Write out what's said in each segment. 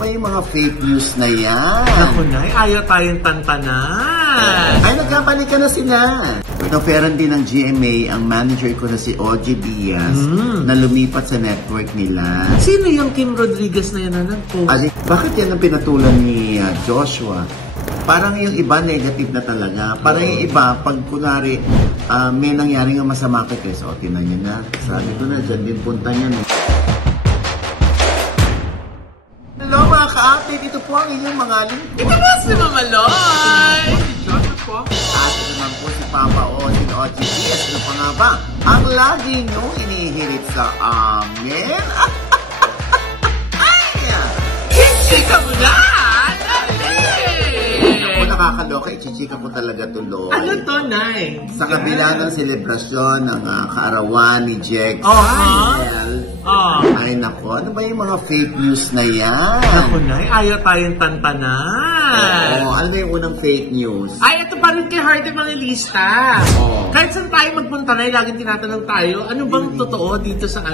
ba yung mga fake news na yan? Naku na, ayaw tayong tantanan. Ay, nagkabalik ka na sila. Inoferan din ng GMA ang manager ko na si OG Diaz na lumipat sa network nila. Sino yung Kim Rodriguez na yan na nag-post? Ay, bakit yan ang pinatulan ni Joshua? Parang yung iba negative na talaga. Parang yung iba, pag kunwari, may nangyari nga masama kay Chris, o tinan nyo na. Sabi ko na, dyan din punta niyan. Hello mga ka-update, ito po ang inyong mga lingkod. Ito ba si Mama Loy? Si Joshua po. At ito naman po si Papa O, si OGPS. Ano pa nga ba? Ang lagi niyong inihirit sa amin. Ay! Chika mo na! Ako nakakaloka, ichichika ko talaga tuloy. Ano to, Nay? Sa kabila ng selebrasyon ng kaarawan ni Jex. Ay nako, ano ba yung mga fake news na yan? Naku na, ayaw tayong tantanan. Oo, ano ba yung unang fake news? Ay, ito pa rin kay Heart Evangelista. Oo. Kahit saan tayo magpunta na, laging tinatanong tayo, ano bang totoo dito sa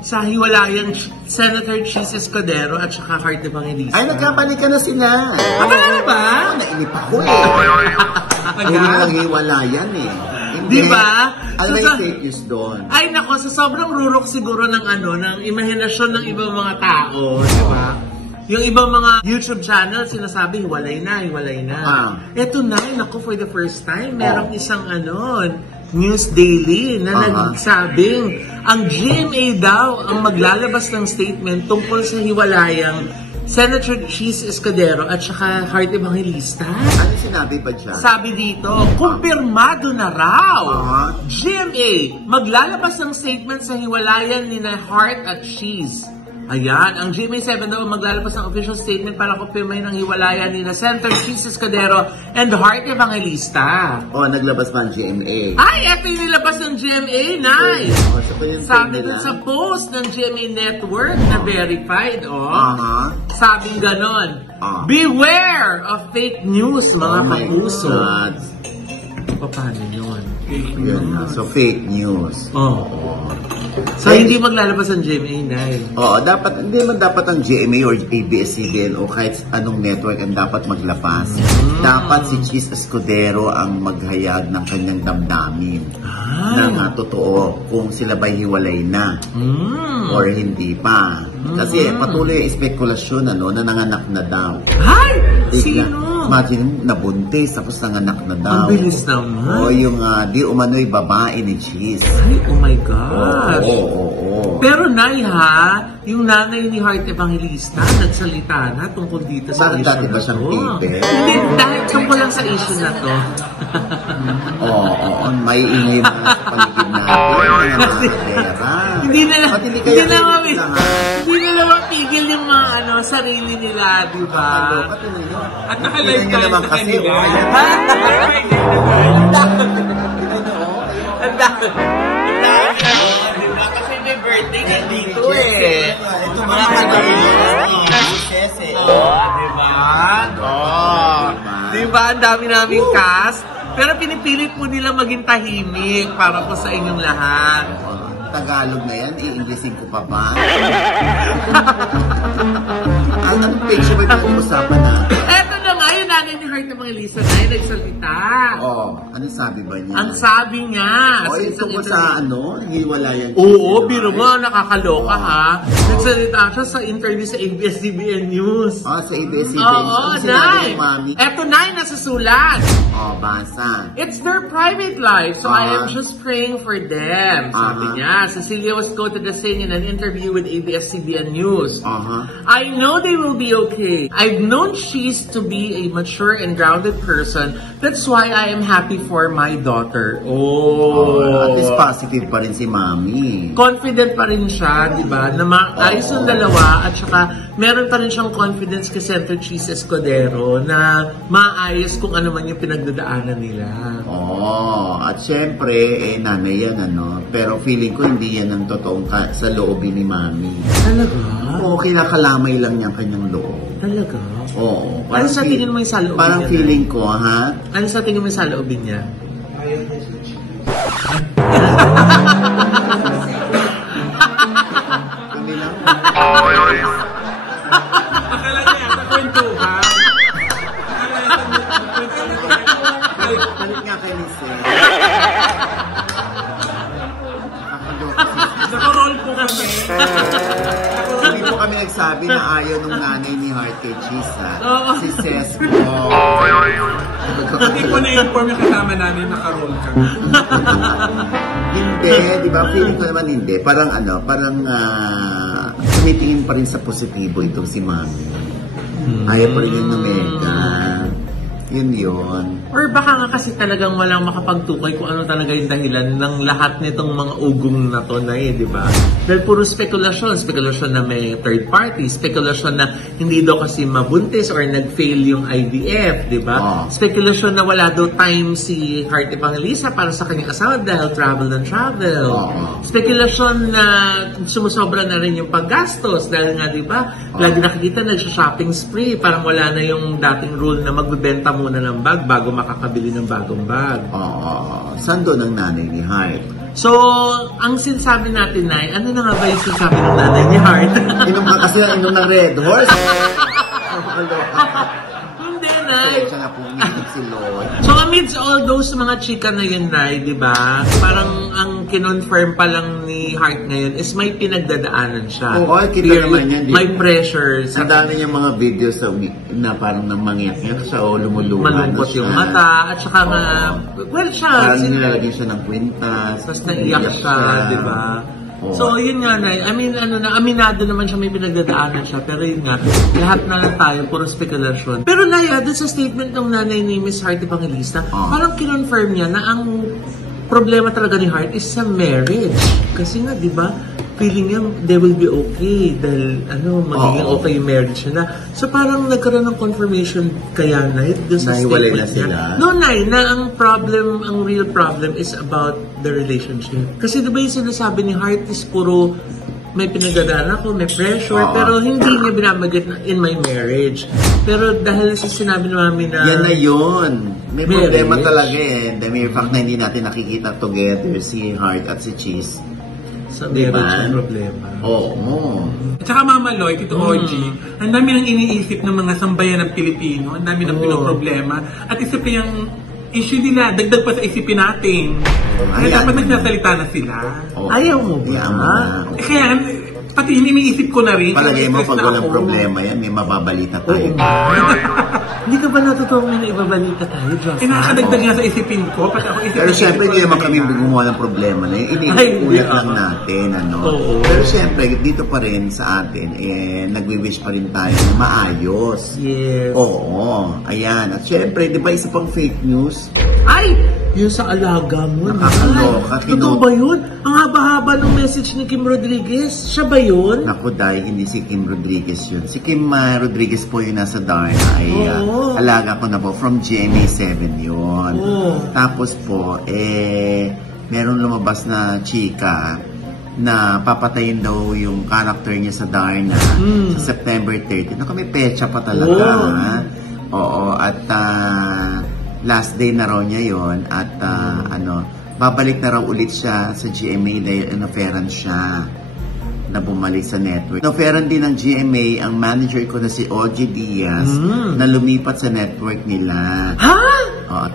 sa hiwalayang Senator Cheese Escudero at saka Heart Evangelista? Ay, nagkabalik ka na sila. Ano ba? Nainip ako eh. Ang lang hiwalayan eh. Di ba? Ano yung fake news doon? Ay nako, sa sobrang rurok siguro ng ng imahinasyon ng ibang mga tao, di ba? Yung ibang mga YouTube channel, sinasabi, hiwalay na. Eto na, nako, for the first time, merong isang News Daily na nagsabing ang GMA daw ang maglalabas ng statement tungkol sa hiwalayang Senator Cheese Escudero at saka Heart Evangelista. Ano sinabi ba dyan? Sabi dito, kumpirmado na raw. GMA, maglalabas ng statement sa hiwalayan ni na Heart at Cheese. Ayan, ang GMA7 daw maglalabas ng official statement para kumpirmahin ang hiwalayan ni na Senator Cheese Escudero and Heart Evangelista. Naglabas pa ang GMA. Ay, eto yung nilabas ng GMA, nice! Sabi dun sa post ng GMA Network na verified, sabing ganon, beware of fake news, mga kapuso. Paano yun? So, fake news. So, hindi maglalabas ang GMA, Nay. Hindi man dapat ang GMA or ABS-CBN o kahit anong network ang dapat maglabas. Dapat si Cheese Escudero ang maghayag ng kanyang damdamin. Na totoo kung sila ba'y hiwalay na or hindi pa. Kasi patuloy yung spekulasyon na nanganak na daw. Ay! Sino? Imagine, nabuntis tapos nanganak na daw. Ang bilis naman. O yung di umano'y babae ni Cheese. Ay, oh my gosh. Oo. Pero Nay yung nanay ni Heart Evangelista nagsalita na tungkol dito sa issue na to. Bakit dati ba siyang tipe? Hindi, dahil tungkol lang sa issue na to. May ingay na sa paligid natin. Hindi na mapigil yung mga sarili nila, di ba? At nakalive tayo sa kanila. Ang dami. Kasi may birthday nandito eh. Ito mga kanila. Diba? Ang dami naming cast. Pero pinipilit po nila maging tahimik para po sa inyong lahat. Tagalog na yan, i-Englishin ko pa ba? Anong picture ba yung usapan natin? Eto na nga, yung nanay ni Heart Evangelista na yung nagsalita. Ano sabi ba niya? Ang sabi niya. Yung tungkol sa hiwalayan. Oo, biro mo, nakakaloka ha. Nagsalita siya sa interview sa ABS-CBN News. Sa ABS-CBN News. Nay. Eto na yung nasasulat. Basa. It's their private life, so I am just praying for them. Sabi niya. Cecilia was quoted as saying in an interview with ABS-CBN News, I know they will be okay. I've known Cheese to be a mature and grounded person. That's why I am happy for my daughter. At least positive pa rin si Mami. Confident pa rin siya, di ba? Na maayos yung dalawa at saka meron pa rin siyang confidence kay Senator Cheese Escudero na maayos kung ano man yung pinagdadaanan nila. At syempre, nanay yan, pero feeling ko hindi yan ang totoong sa loobin ni Mami. Talaga? Oo, kinakalamay lang niya ang kanyang loob. Talaga? Oo. Ano sa tingin mo yung sa loobin niya? Parang feeling ko, Ano sa tingin mo yung sa loobin niya? Ayaw na siya. Kami lang. nagsasabi na ayaw nung nanay ni Heart kay Cheese, ha? Oo. Si Cesco. Hindi ko na-inform yung kasama namin naka-roll ka. Hindi, di ba? Feeling ko naman hindi. Parang tumitingin pa rin sa positibo itong si Mami. Ayaw pa rin yung Numega. Yun. Or baka nga kasi talagang walang makapagtukay kung ano talaga yung dahilan ng lahat nitong mga ugong na to na di ba? Dahil puro spekulasyon na may third party, spekulasyon na hindi daw kasi mabuntis or nag-fail yung IVF, di ba? Spekulasyon na wala daw time si Heart Evangelista para sa kanyang asawa dahil travel and travel. Spekulasyon na sumusobra na rin yung paggastos dahil nga, di ba? Lagi nakikita nag-shopping spree, parang wala na yung dating rule na magbebenta muna ng bag bago makakabili ng bagong bag. Saan doon ang nanay ni Heart? So, ang sinasabi natin, Nay, ano na nga ba yung sinasabi ng nanay ni Heart? Inom ka kasi inom ng Red Horse. Hindi, Nay. Siya na pumilig si Lloyd. So, amidst all those mga chika na yun, Nay, di ba? Parang ang kinonfirm pa lang ni Heart ngayon is may pinagdadaanan siya. Oo, kita naman yan. May pressure. Ang dami niyang mga videos na parang namangit-ngit siya o lumuluha malungkot na siya. Yung mata. At saka nga, well, siya. Parang nilalagyan siya ng kwintas. Tapos naiyak siya, di ba? So, yun nga, Nay. I mean, aminado naman siya, may pinagdadaanan siya. Pero yun nga, lahat na lang tayo, puro spekulasyon. Pero, Nay, dun sa statement ng nanay ni Miss Heart Evangelista, parang kinonfirm niya na ang problema talaga ni Heart is sa marriage. Kasi nga, di ba, feeling niya they will be okay dahil magiging okay yung marriage nila. So parang nagkaroon ng confirmation kaya Nay doon sa statement na sila. No, Nay, na ang real problem is about the relationship. Kasi di ba yung sinasabi ni Heart is puro may pinagdadaan ako, may pressure, pero hindi niya binabagit na in my marriage. Pero dahil sa sinabi ni Mami na yan na yun. May marriage, problema talaga The mere fact na hindi natin nakikita together si Heart at si Cheese. sa marriage ang problema. At saka Mama Lloyd, ito OG, ang dami nang iniisip ng mga sambayan ng Pilipino, ang dami ng pinoproblema. At isa pa yung issue nila, dagdag pa sa isipin natin. Kaya dapat nagsasalita na sila. Ayaw mo ba? Kaya, pati iniisip ko na rin. Palagay mo pag walang problema yan, may mababalita tayo. Hindi ka ba natutuwa may ibabalita tayo, Jocelyn? Nakakadagdag nga sa isipin ko. Pero syempre, hindi naman kami gumawa ng problema na yun. Iniulat lang natin, Pero syempre, dito pa rin sa atin, nagwi-wish pa rin tayo na maayos. Yes. Oo, ayan. At syempre, di ba isa pang fake news? Ay! Yun sa alaga mo. Nakakaloka. Totoo ba yun? Ang haba-haba ng message ni Kim Rodriguez. Siya ba yun? Naku, dahil hindi si Kim Rodriguez yun. Si Kim Rodriguez po yun nasa Darna ay alaga ko na po. From GMA7 yun. Tapos po, meron lumabas na chika na papatayin daw yung character niya sa Darna sa September 30. Naku, may pecha pa talaga. Oo, at last day na raw niya yon at babalik na raw ulit siya sa GMA dahil in-offeran siya na bumalik sa network. In-offeran din ng GMA ang manager ko na si OG Diaz na lumipat sa network nila.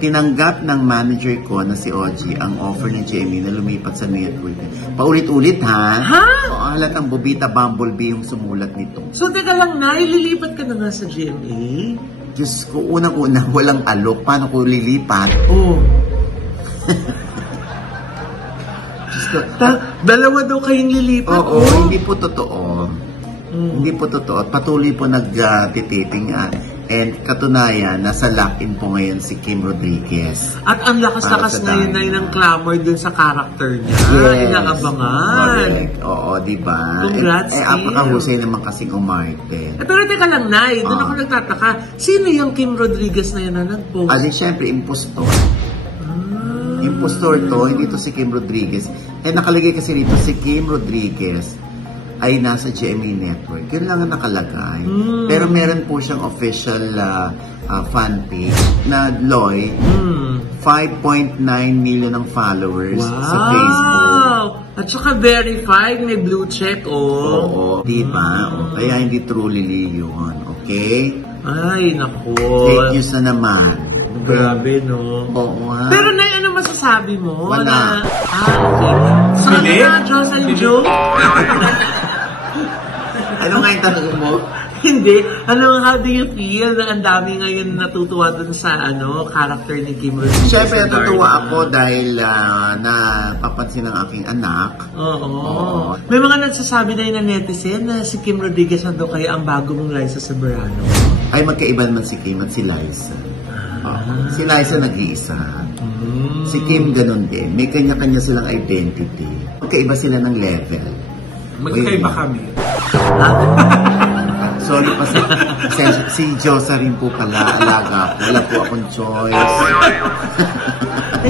Tinanggap ng manager ko na si OG ang offer ng GMA na lumipat sa network. Paulit-ulit halatang Bobita Bumblebee yung sumulat nito. So teka lang na, ililipat ka na nga sa GMA? Diyos ko, unang-una, walang alok. Paano ko lilipat? Dalawa daw kayong lilipat? Hindi po totoo. Hindi po totoo. Patuloy po nag-titiping. And katunayan, nasa lock-in po ngayon si Kim Rodriguez. At ang lakas-lakas ngayon ng clamor dun sa character niya. Inaabangan. Correct. Oo, diba? Congrats, apakahusay naman kasing umarte. Pero teka lang, Nay. Doon ako nagtataka. Sino yung Kim Rodriguez na yan na nag-post? Siyempre, impostor. Impostor to, hindi to si Kim Rodriguez. Nakalagay kasi dito, si Kim Rodriguez ay nasa GMA Network. Yun lang ang nakalagay. Pero meron po siyang official fan page na Lloyd, 5.9 million ng followers sa Facebook. At saka verified, may blue check, Oo, diba? Kaya hindi truly yun. Okay? Ay, naku. Fake news na naman. Grabe, no? Oo, ha? Pero, Nay, ano masasabi mo? Wala. Okay. So, ano na, Diyos and joke? Ano nga yung tanong mo? Hindi. How do you feel na ang dami ngayon natutuwa dun sa character ni Kim Rodriguez? Siyempre, natutuwa ako dahil napapansin ng aking anak. Oo. May mga nagsasabi na yun na netizen na si Kim Rodriguez daw kaya ang bago mong Liza Soberano. Ay, magkaiba naman si Kim at si Liza. Si Liza nag-iisa. Si Kim ganun din. May kanya-kanya silang identity. Magkaiba sila ng level. Magkaiba kami. Sorry pa si Josa rin po pala, alaga. Wala po akong choice.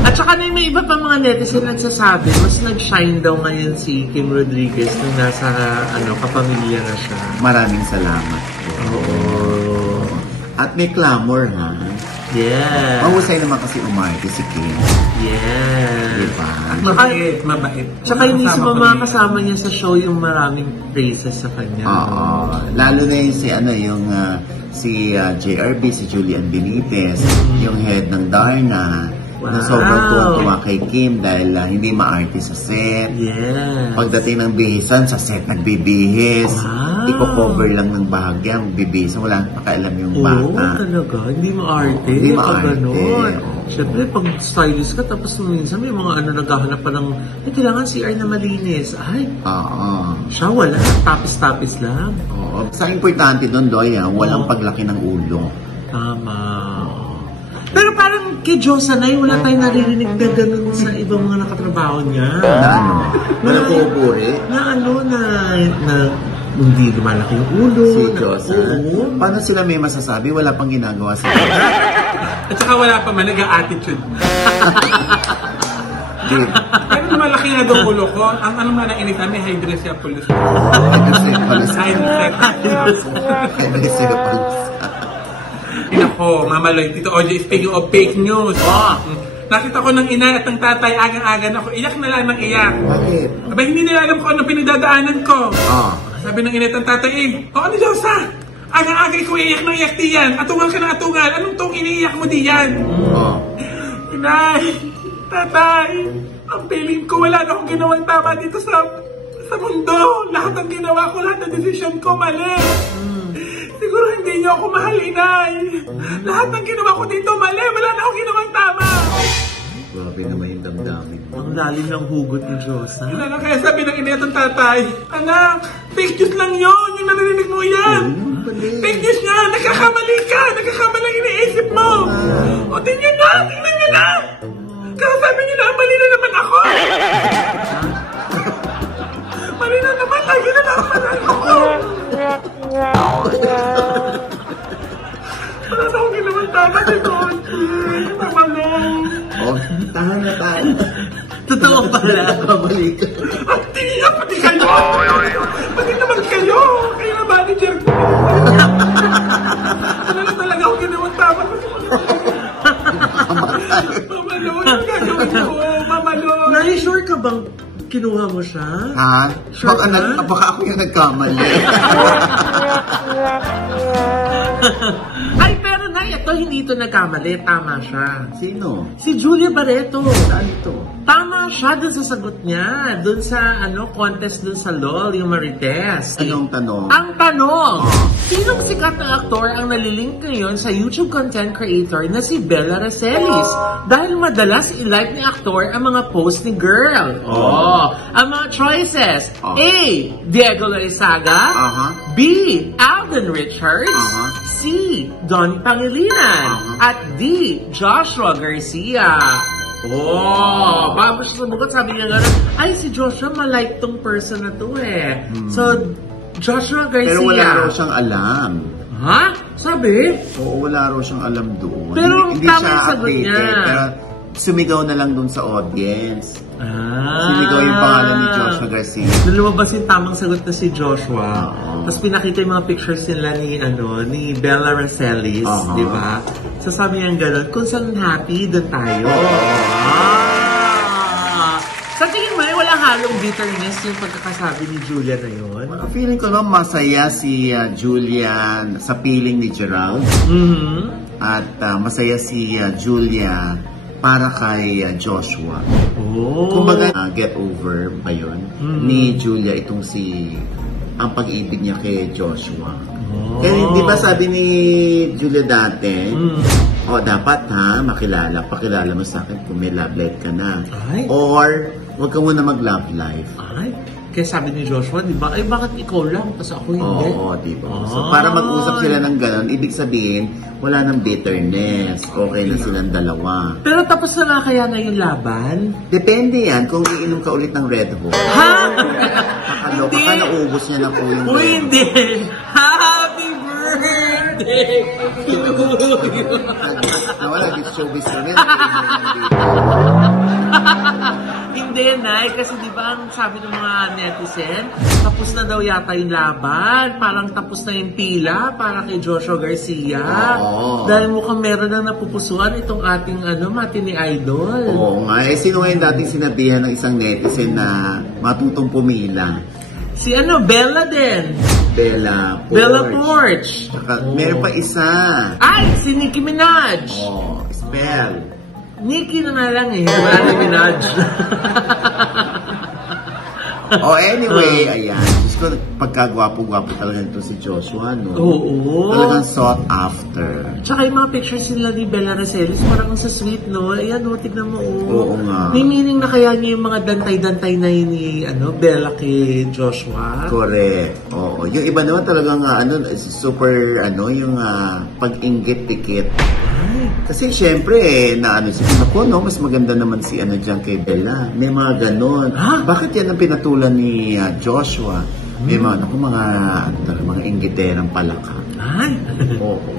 At saka na may iba pa mga netizen nagsasabi, mas nag-shine daw ngayon si Kim Rodriguez nung nasa kapamilya na siya. Maraming salamat po. Oo. At may clamor, ha? Yeah. Mahusay naman kasi umarte si Kim. Yeah. Diba? Mabait. Tsaka hindi sa mga kasama niya sa show yung maraming praises sa kanya. Oo. Lalo na yung si JRB, si Julian Benitez, yung head ng Darna, na sobrang tuwa kay Kim dahil hindi maarte sa set. Yeah. Pagdating ng bihisan, sa set nagbibihis. Iko-cover lang ng bahagya, magbibihisan. Wala pakialam yung bata. Oo, talaga. Hindi maarte. Hindi maarte. Siyempre, pag stylist ka, tapos minsan may mga naghahanap pa ng, kailangan CR na malinis. Ay, siya wala. Tapis-tapis lang. Oo. Sa importante doon, Doy, walang paglaki ng ulo. Tama. Pero parang kay Josanay, wala tayong naririnig na ganun sa ibang mga nakatrabaho niya. Na ano? Wala po upuri? Na hindi lumalaki yung ulo. Si Josa? Oo. Paano sila may masasabi? Wala pang ginagawa sila. At saka wala pa man, nag-attitude. Pero malaki nga daw ulo ko. Ang ano man ang inis namin, hydrocephalus. Hydrocephalus. Inako, Mama Lloyd, Tito OJ, speaking of fake news. Nakita ko ng ina at ng tatay, agang-aga na ako. Iyak na lang ng iyak. Bakit? Aba, hindi nila alam kung anong pinagdadaanan ko. Sabi ng ina at ng tatay, ano Diyosa? Agang-aga ko iyak ng iyak diyan. Atungal ka ng atungal. Anong tong iniiyak mo diyan? Inay, tatay, ang feeling ko wala na akong ginawang tama dito sa mundo. Lahat ng ginawa ko, lahat ng desisyon ko, mali. Siguro hindi niyo ako mahal, inay. Lahat ng ginawa ko dito, mali. Wala na akong ginawang tama. Grabe naman yung damdamin. Ang lalim ng hugot ni Josa. Yun na kaya sabi ng ina at ng tatay, anak, fake news lang yun. Yung narinig mo yan. Fake news yan. Nagkakamali ka. Nagkakamali ang iniisip mo. O, tingnan nyo na. Kasi sabi niyo na, mali na naman ako. Mali na naman. Lagi na naman ako. Wala na akong ginawang tama dito. Namalong. Tahan na tayo. Totoo pala. Nakabalik ka. At tiyak, pati kayo. Pati naman kayo. Kayo na manager ko. Wala na talaga akong ginawang tama. Mamalong. Gagawin ko. Mamalong. Na-sure ka bang kinuha mo siya? Ha? Sure Baka ako yung nagkamali. Ay, pero ito hindi ito nagkamali. Tama siya. Sino? Si Julia Barreto. Saan ito? Tama siya dun sa sagot niya. Dun sa contest dun sa LOL, yung Marites. Anong tanong? Ang tanong, sinong sikat na aktor ang nalilink ngayon sa YouTube content creator na si Bella Racelis? Dahil madalas i-like ni aktor ang mga post ni girl. Ang mga choices. A. Diego Loizaga. B. Alden Richards. C. Donnie Pangilinan. At D. Joshua Garcia. Bago siya sumugot, sabi niya gano'n, ay si Joshua, malike tong person na to eh. So, Joshua Garcia. Pero wala raw siyang alam. Ha? Sabi? Oo, wala raw siyang alam doon. Pero hindi tama siya yung sagot updated, niya. Pero sumigaw na lang doon sa audience. Sumigaw yung pangalan ni Joshua Garcia. Nung lumabas yung tamang sagot na si Joshua, tapos pinakita yung mga pictures nila ni Bella Racelis, di ba? So sabi niya gano'n, kung saan happy, doon tayo. Sa tingin mo, walang halong bitterness yung pagkakasabi ni Julia na yun? Feeling ko naman masaya si Julia sa piling ni Gerald. At masaya si Julia para kay Joshua. Kumbaga, get over ba yun? Ni Julia itong si ang pag-ibig niya kay Joshua. Kaya di ba sabi ni Julia dati, dapat pakilala mo sa akin kung may love life ka na. Ay. Or, huwag ka muna mag-love life. Ay, kaya sabi ni Joshua, di ba? Ay, bakit ikaw lang? Kasi ako hindi. Oo, di ba? So, para mag-usap sila ng gano'n, ibig sabihin, wala nang bitterness. Okay na silang dalawa. Pero tapos na nga kaya na yung laban? Depende yan kung iinom ka ulit ng Red Bull. Ha? Baka naubos niya na po yung Uy, Red hindi! Happy birthday! Wala, it's showbiz na rin. Hindi, Nay, kasi di ba ang sabi ng mga netizen, tapos na daw yata yung laban, parang tapos na yung pila para kay Joshua Garcia. Oo. Dahil mukhang meron na napupusuan itong ating matini idol. Oo nga, sino nga yung dating sinabihan ng isang netizen na matutong pumila? Si Bella din. Bella Porch. Bella Porch. Meron pa isa. Ay, si Nicki Minaj. Spell. Nicki na nga lang wala ni Minaj. Anyway, ayan. Diyos ko, pagkagwapo-gwapo talaga nito si Joshua, no? Oo. Talagang sought after. Tsaka yung mga pictures nila ni Bella Rosales, parang sa sweet, no? Ayan, tignan mo, Oo nga. May meaning na kaya niya yung mga dantay-dantay na yun ni, Bella kay Joshua. Correct. Oo. Yung iba naman talagang, super, yung pag-inggit-tikit. Kasi syempre, mas maganda naman si dyan kay Bella. May mga ganon. Bakit yan ang pinatulan ni Joshua? May mga inggiterang palaka. Ay! Oo.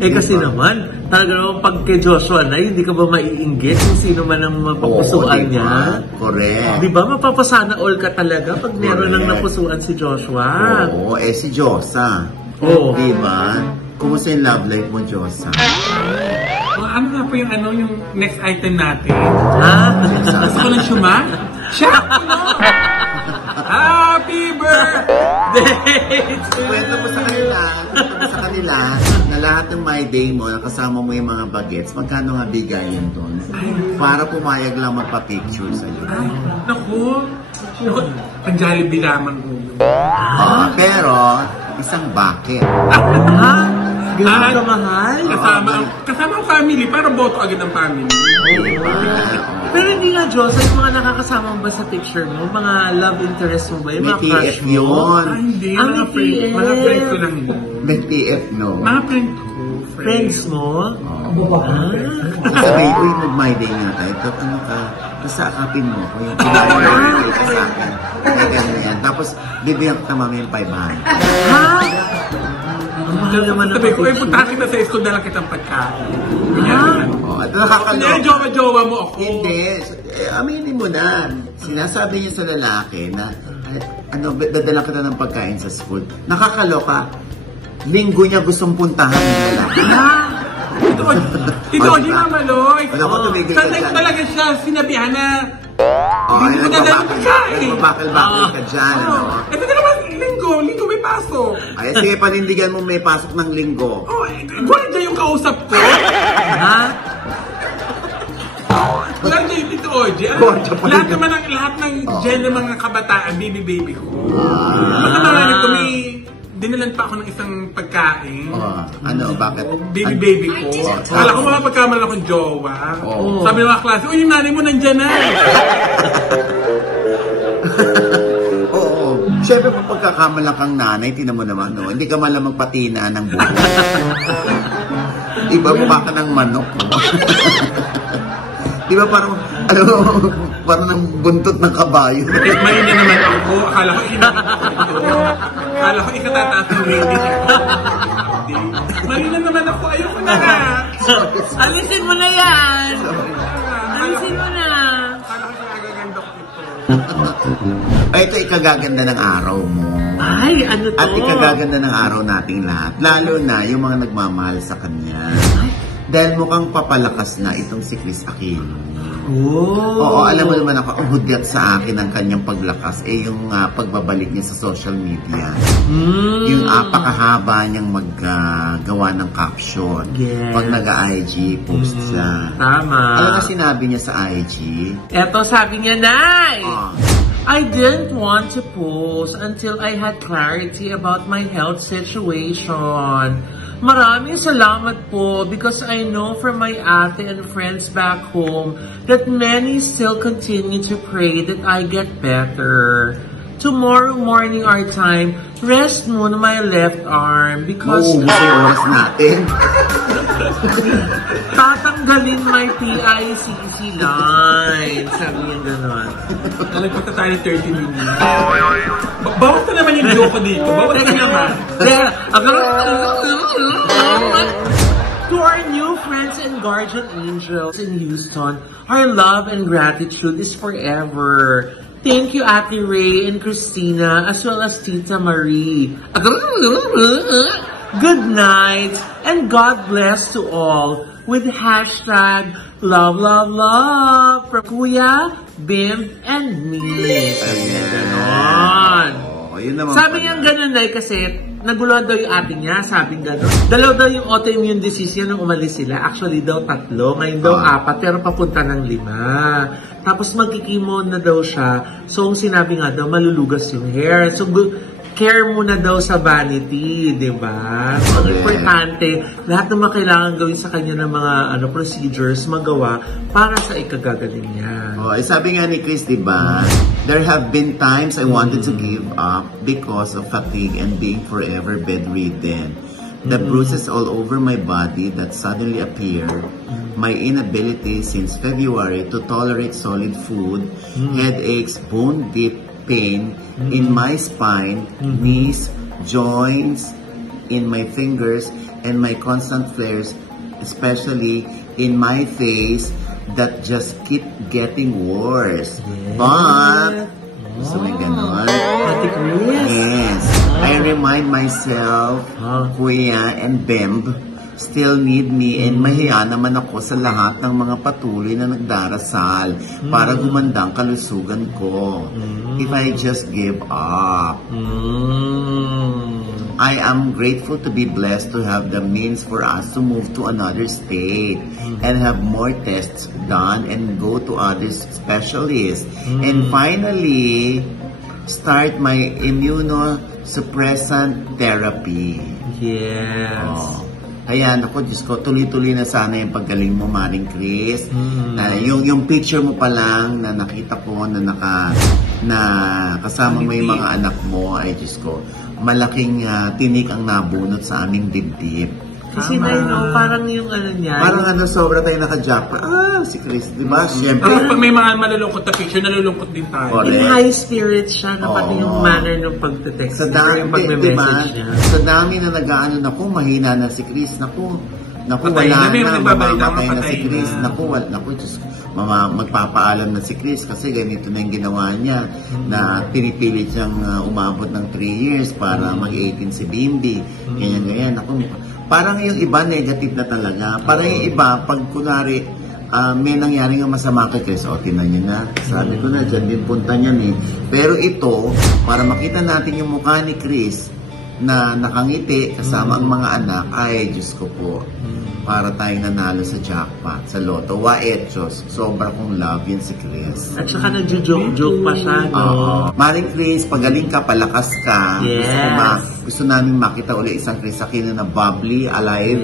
Kasi naman, talaga naman pag kay Joshua na, hindi ka ba maiinggit kung sino man ang mapapusuan niya? Correct. Di ba, mapapasana all ka talaga pag meron lang napusuan si Joshua? Oo, si Josa. Oo. Di ba? Kumusta yung love life mo, Josa? Ano nga po yung next item natin? Gusto ko ng syuma? Siya! Happy birthday! Kwento mo sa kanila na lahat ng my day mo, nakasama mo yung mga bagets, magkano nga bigayin doon? Para pumayag lang magpa-picture sa'yo. Ay, naku, pang-Jollibee lamang po. Pero, isang bucket. Ganun ka mahal? Kasama ang family, para boto agad ang family. Pero hindi nga, Diyos, yung mga nakakasama mo ba sa picture mo? Mga love interest mo ba? Yung mga crush mo? yun. Hindi, Mga friend ko lang yun. May TF, no? Mga friend ko. Friends mo? Sabi, mag-my day nga tayo. Kasakapin mo ako yung pinag-my ka sa akin. Ganyan. Tapos, bibigyan ko tamang yung 500. Mahal naman ang sabi ko, punta kita sa school na lang kitang pagkain. Nakakaloka. Hindi, jowa-jowa mo ako. Hindi. Aminin mo na. Sinasabi niya sa lalaki na, dadala kita ng pagkain sa school. Nakakaloka. Linggo niya gustong puntahan ng lalaki. Ito, di mamaloy. Sanay ko talaga siya sinabihan na hindi ko dadala ng pagkain. Bakal-bakal ka dyan, Ito ka naman, linggo may pasok. Ay, sige, panindigan mo may pasok ng linggo. Gwardiya yung kausap ko. Gwardiya yung Tito Oji. Lahat ng gen ng mga kabataan, baby ko. Matanda nito, may dinalan pa ako ng isang pagkain. Bakit? Baby ko. Kala ko mga pagkamal akong jowa. Sabi ng mga klase, yung nanay mo nandyan na. Siyempre, kung pagkakamala kang nanay, tinan mo naman, hindi ka malamang patina ng buko. Iba pa ka ng manok. Di ba parang, parang ng buntot ng kabayo. May na naman ako. Akala ko ikatataas ng rating. Mali na naman ako. Ayoko na nga. Alisin mo na yan. Alisin mo na. Akala ko ikagaganda ko ito. Ito ikagaganda ng araw mo. Ay, ano to? At ikagaganda ng araw nating lahat. Lalo na yung mga nagmamahal sa kanya. Dahil mukhang papalakas na itong si Chris Aquino. Oo, alam mo naman ako, ang hudyat sa akin ng kanyang paglakas yung pagbabalik niya sa social media. Yung pakahaba niyang maggawa ng caption. Pag nag-IG post siya. Tama. Alam na sinabi niya sa IG? Eto sabi niya, Nay! I didn't want to post until I had clarity about my health situation. Maraming salamat po because I know from my ate and friends back home that many still continue to pray that I get better. Tomorrow morning our time, rest muna my left arm because oras natin. tatanggalin my PICC line. Sabi niya gano'n. Nalagpata tayo 30 minutes. Bawas na naman yung joke ko dito. Bawas na naman. To our new friends and guardian angels in Houston, our love and gratitude is forever. Thank you, Ate Ray and Christina, as well as Tita Marie. Good night, and God bless to all with hashtag love, love, love from Kuya, Bim, and me. Ganon. Yun naman Sabi niya ganun na kasi naguluhan daw yung ate niya, sabi gano'n. Dalaw daw yung autoimmune disease yan nung umalis sila. Actually daw 3, ngayon daw 4, pero papunta ng 5. Tapos magkikimo na daw siya. So, ang sinabi nga daw, malulugas yung hair. So, care muna daw sa vanity, di ba? Ang importante, lahat ng mga kailangan gawin sa kanya ng mga procedures, magawa para sa ikagagaling niya. Sabi nga ni Chris, di ba? There have been times I wanted to give up because of fatigue and being forever bedridden. The bruises all over my body that suddenly appeared, my inability since February to tolerate solid food, headaches, bone-deep pain in my spine, knees, joints, in my fingers, and my constant flares, especially in my face, that just keep getting worse. But, gusto mo yung ganon? Yes. I remind myself, Kuya and Bemb still need me, and mahiya naman ako sa lahat ng mga patuloy na nagdarasal para gumanda ang kalusugan ko. If I just give up. I am grateful to be blessed to have the means for us to move to another state and have more tests done and go to other specialists. And finally, start my immunosuppressant therapy. Yes. Ayan, ako, Diyos ko, tuloy-tuloy na sana yung paggaling mo, Maring Chris. Yung picture mo pa lang na nakita ko na kasama mo yung mga anak mo, ay Diyos ko, malaking tinik ang nabunot sa aming dibdib. Kasi parang yung niya. Parang sobra tayo naka-jackpot. Si Chris, di ba? Siyempre. Pag may mga malulungkot na picture, nalulungkot din tayo. In high spirit siya, na pati yung manner ng pagte-text. Sa dami, yung pagme-message niya. Sa dami na nag-aano, mahina na si Chris. Naku, patay wala na. Mamamatay na si Chris. Naku, Diyos, magpapaalam na si Chris kasi ganito na yung ginawa niya na pinipilit siyang umabot ng 3 years para mag-18 si Bimbi. Ganyan. Naku, parang yung iba negative na talaga. Parang yung iba, pag kunwari, may nangyari nga masama kay Chris, tinan niyo na. Sabi ko na, dyan din punta niyan eh. Pero ito, para makita natin yung mukha ni Chris na nakangiti kasama ang mga anak, ay, Diyos ko po, para tayo nanalo sa jackpot, sa loto. Waechos, sobra kong love yun si Chris. At saka nagjo-joke pa siya, no? Maring Chris, pagaling ka, palakas ka. Yes. Gusto namin makita ulit isang Chris Aquino na bubbly, alive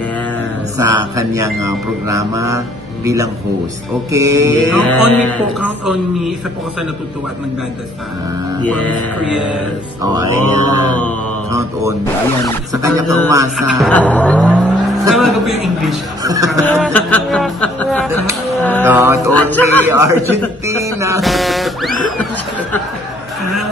sa kanyang programa bilang host. Okay? Count on me po, count on me. Isa po ko sa natutuwa at nagdadasal. Yes. Chris. Ayan. Count on me. Ayan, sa kanya ka umasa. Tama ka ba yung English? Count on me, Argentina.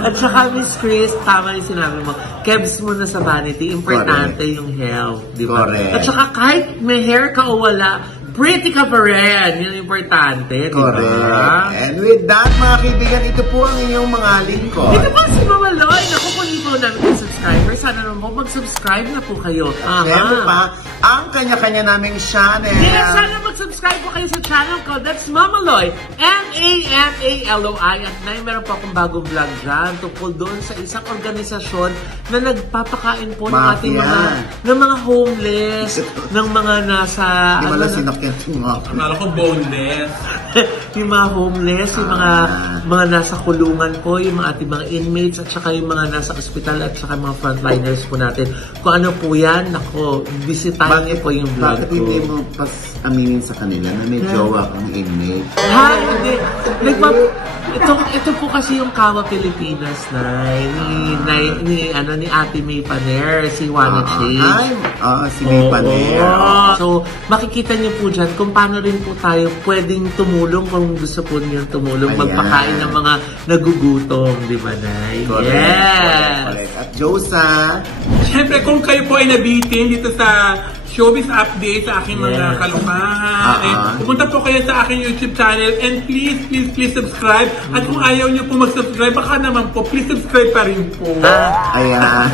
At saka, Miss Chris, tama yung sinabi mo, kebs mo na sa vanity, importante yung health, di ba? Correct. At saka kahit may hair ka o wala, pretty ka pa rin. Yun yung importante, di ba? Correct. And with that, mga kaibigan, ito po ang inyong mga lingkod. Ito po si Mama Loy. Naku, kung hindi po namin yung subscriber, sana naman mag-subscribe na po kayo. Siyempre pa, ang kanya-kanya naming channel. Sana mag-subscribe po kayo sa channel ko. That's Mamaloy. M-A-M-A-L-O-I. At meron po akong bagong vlog dyan tungkol doon sa isang organisasyon na nagpapakain po ng ating mga homeless, ng mga nasa... Hindi mo lang sinakyan yung mga... Akala ko boneless. Yung mga homeless, yung mga nasa kulungan po, yung mga ating mga inmates, at saka yung mga nasa ospital, at saka mga frontliners po natin. Kung ano po yan, ako, bisitahin niyo po yung vlog ko. Bakit hindi mo pas aminin sa kanila na may jowa kang inmate? Ha? Hindi. Ito po kasi yung Kawa Pilipinas ni Ate May Paner, si Juana Chase. Si May Paner. So, makikita niyo po dyan kung paano rin po tayo pwedeng tumulong kung gusto po niyo tumulong, magpakain ng mga nagugutom, di ba, Nay? Correct. At Josa? Siyempre, kung kayo po ay nabitin dito sa Showbiz Update sa aking mga kalumahan, pumunta po kayo sa aking YouTube channel and please subscribe. At kung ayaw nyo po mag-subscribe, baka naman po, please subscribe pa rin po. Ayan.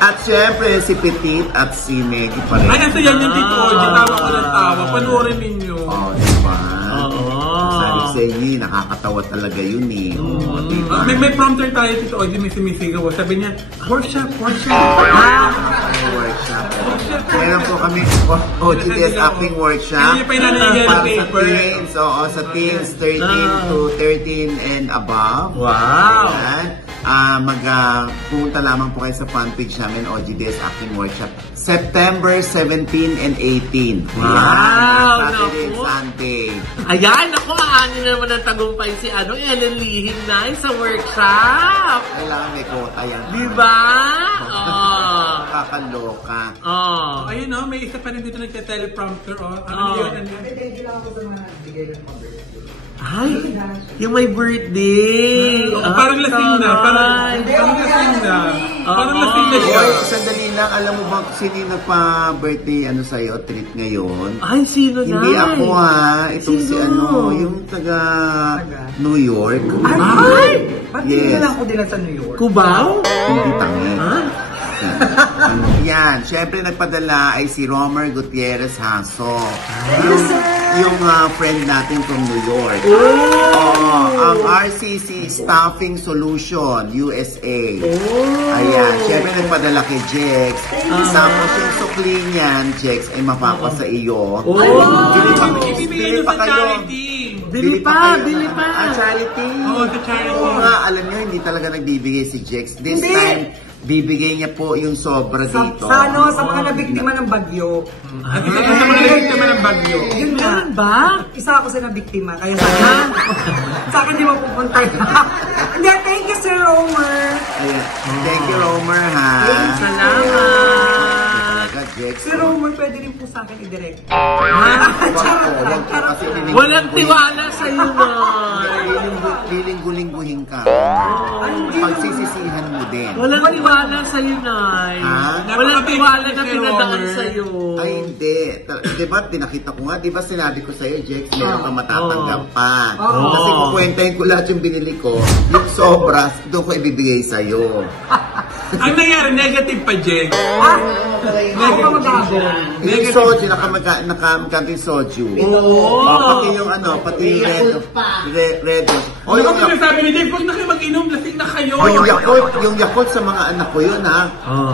At syempre, si Petit at si Maggie pa rin. Ay, asa yan yung Tito Oji, tawa ko ng tawa. Panoorin ninyo. Diba? Sabi sa inyo, nakakatawa talaga yun eh. Diba? May prompter tayo, Tito Oji, may sumisigaw. Sabi niya, workshop. Meron po kami OGDS acting workshop para sa teens 13 to 13 and above. Wow! Pumunta lamang po kayo sa fanpage namin, OGDS acting workshop. September 17 and 18. Wow! Saturday and Sunday. Ayan, ako, aanin naman ng tagumpay si Ellen Lihim na sa workshop. Kailangan may quota yan. Diba? Kakaloka. Ayun o, may isa pa rin dito nagka-teleprompter. Ano yun? Thank you lang ako sa mga nagbigay ng birthday. Ay, yung may birthday. Parang lasing na. Parang lasing na. Parang lasing na siya. Sandali lang, alam mo ba sino yung nagpa-birthday sa'yo, treat ngayon? Ay, sino na? Hindi ako itong si yung taga New York. Ay! Ba't hindi lang ako din sa New York? Cubao? Hindi tangi. Yan, syempre nagpadala ay si Romer Gutierrez Haso. Yung friend natin from New York. Ang RCC Staffing Solution USA. Ayan, syempre nagpadala kay Jex. Tapos yung sukli niyan, Jex, ay mapapa sa iyo. Bili pa kayo. Bili pa. Charity. Charity. Oo nga, alam nyo, hindi talaga nagbibigay si Jex. This time, bibigay niya po yung sobra dito. Sa mga nabiktima ng bagyo. At isa sa mga nabiktima ng bagyo. Yun nga. Ba? Isa ako sa nabiktima, kaya sa akin di mapupunta. Hindi, thank you, Sir Romer. Ayan. Thank you, Romer, ha? Salamat. Si Romer, pwede rin po sa akin i-direct. Walang tiwala sa iyo, Nay. Lilinggo-lingguhin ka. Pagsisisihan mo din. Walang tiwala sa iyo, Nay. Walang tiwala na pinadaan sa iyo. Ay, hindi. Diba, tinakita ko nga. Diba sinabi ko sa'yo, Jex, meron ka matatanggap pa. Kasi kukwentahin ko lahat yung binili ko. Yung sobra, doon ko ibibigay sa'yo. Ang nangyari, negative pa, Jex. Yung soju, nakamagkanting soju. Pati yung pati yung red. Ano ba sinasabi ni Jex? Huwag na kayo mag-inom, lasing na kayo. Yung Yakult sa mga anak ko yun, ha?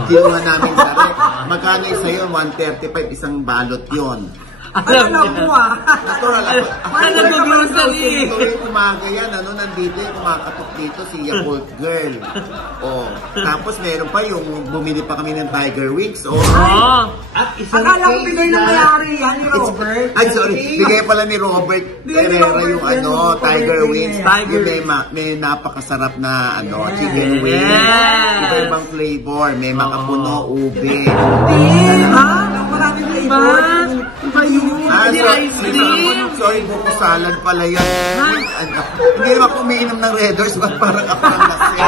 Tinungan namin sa rek. Magkano isa yun? 135, isang balot yun. Alam mo Natural ako. Nag-grocery. Umaga yan, nandito yung kumakatok dito si Yakult Girl. Tapos meron pa yung bumili pa kami ng Tiger Wings. At akala ko Pinoy na mayari yan ni Robert. Ay, sorry. Bigay pala ni Robert Herrera yung Tiger Wings. May napakasarap na chicken wings. Iba-ibang flavor. May makapuno, ube. Maraming flavor. Sorry, buko salad pala yan. Hindi naman kumiinom ng Red Horse, ba't parang ako ang lasing?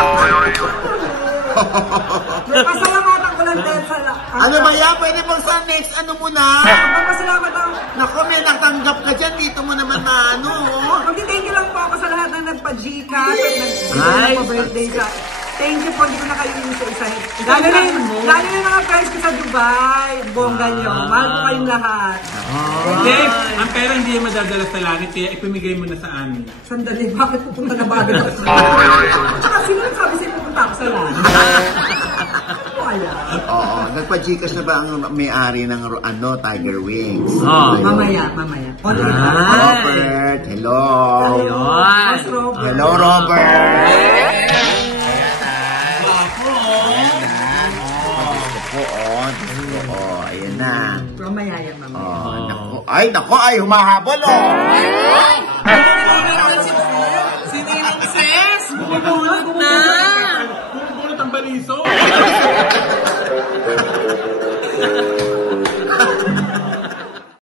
Pasalamatan ko lang din sa... Ano ba yan? Pwede bang sa next mo na? Pasalamat ako. Naku, may natanggap ka dyan. Dito mo naman na Mag-thank you lang po ako sa lahat ng nagpa-Gcash at nag-birthday sa... Thank you po, hindi ko na kayo isa-isahin. Lalo na yung mga friends ko sa Dubai. Bongga nyo. Mahal ko kayong lahat. Dave, ang pera hindi yung madadala sa langit, kaya ipamigay mo na sa amin. Sandali, bakit pupunta na ba agad ako sa Tsaka sino nagsabi sa'yo pupunta ako sa langit? Ano kaya? Oo, nagpa-Gcash na ba ang may-ari ng Tiger Wings? Mamaya. Robert, hello. Mas Robert. Hello, Robert. Ayan na. Mamaya yan, mamaya. Naku, humahabol, Si Ninong Ses! Bumubulot na! Bumubulot ang baliso!